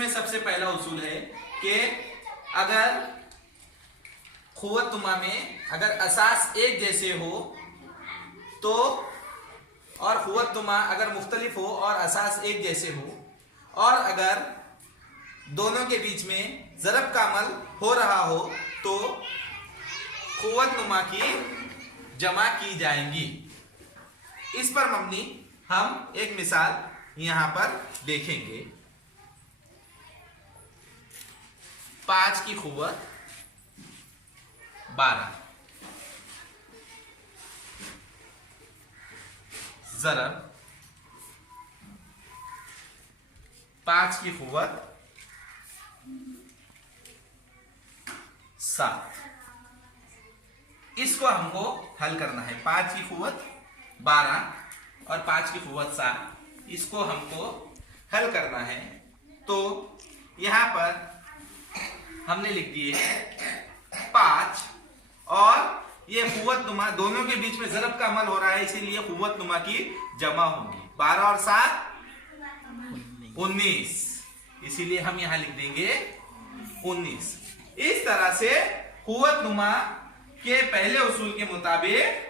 इसमें सबसे पहला उसूल है कि अगर खुव्वतनुमा में अगर असास एक जैसे हो तो, और खुव्वतनुमा अगर मुख्तलिफ हो और असास एक जैसे हो, और अगर दोनों के बीच में ज़रब का अमल हो रहा हो तो खुव्वतनुमा की जमा की जाएंगी। इस पर मबनी हम एक मिसाल यहां पर देखेंगे। 5 की खुव्वत 12 ज़रब 5 की खुव्वत 7। इसको हमको हल करना है। 5 की खुव्वत 12 और 5 की खुव्वत 7, इसको हमको हल करना है। तो यहां पर हमने लिख दिए 5 और ये खुव्वतनुमा दोनों के बीच में ज़रब का अमल हो रहा है, इसीलिए खुव्वतनुमा की जमा होगी। 12 और 7 19, इसीलिए हम यहां लिख देंगे 19। इस तरह से खुव्वतनुमा के पहले उसूल के मुताबिक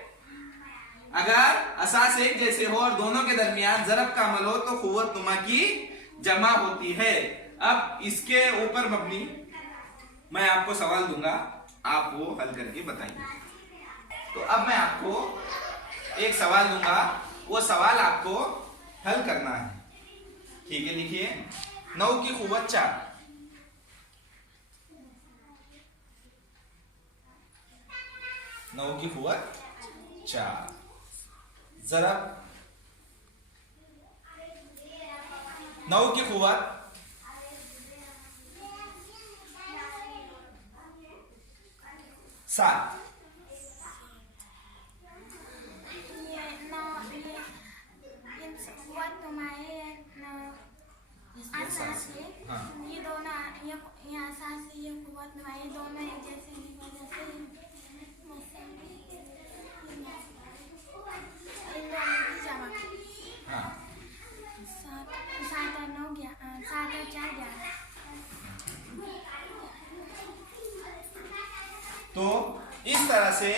अगर असास एक जैसे हो और दोनों के दरमियान ज़रब का अमल हो तो खुव्वतनुमा की जमा होती है। अब इसके ऊपर मबनी मैं आपको सवाल दूंगा, आप वो हल करके बताइए। तो अब मैं आपको एक सवाल दूंगा, वो सवाल आपको हल करना है। ठीक है, लिखिए 9 की खुव्वत 4। 9 की खुव्वत 4 ज़रब 9 की खुव्वत 7। ये दोनों ये आसास से ये खुव्वतनुमा ये दोनों एक जैसे की वजह से इन दोनों की जमा 7 और 9 7 और 4 11। तो इस तरह से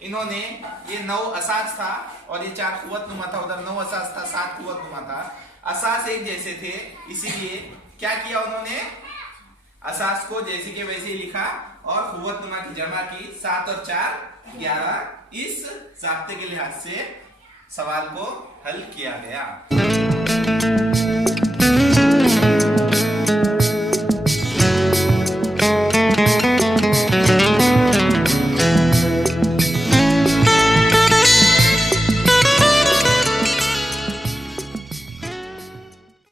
इन्होंने ये 9 असास था और ये 4 खुव्वतनुमा था, उधर 9 असास था 7 खुव्वतनुमा था। असास एक जैसे थे, इसीलिए क्या किया उन्होंने, असास को जैसे के वैसे ही लिखा और खुव्वतनुमा की जमा की। 7 और 4 11। इस ज़ाब्ते के लिहाज से सवाल को हल किया गया।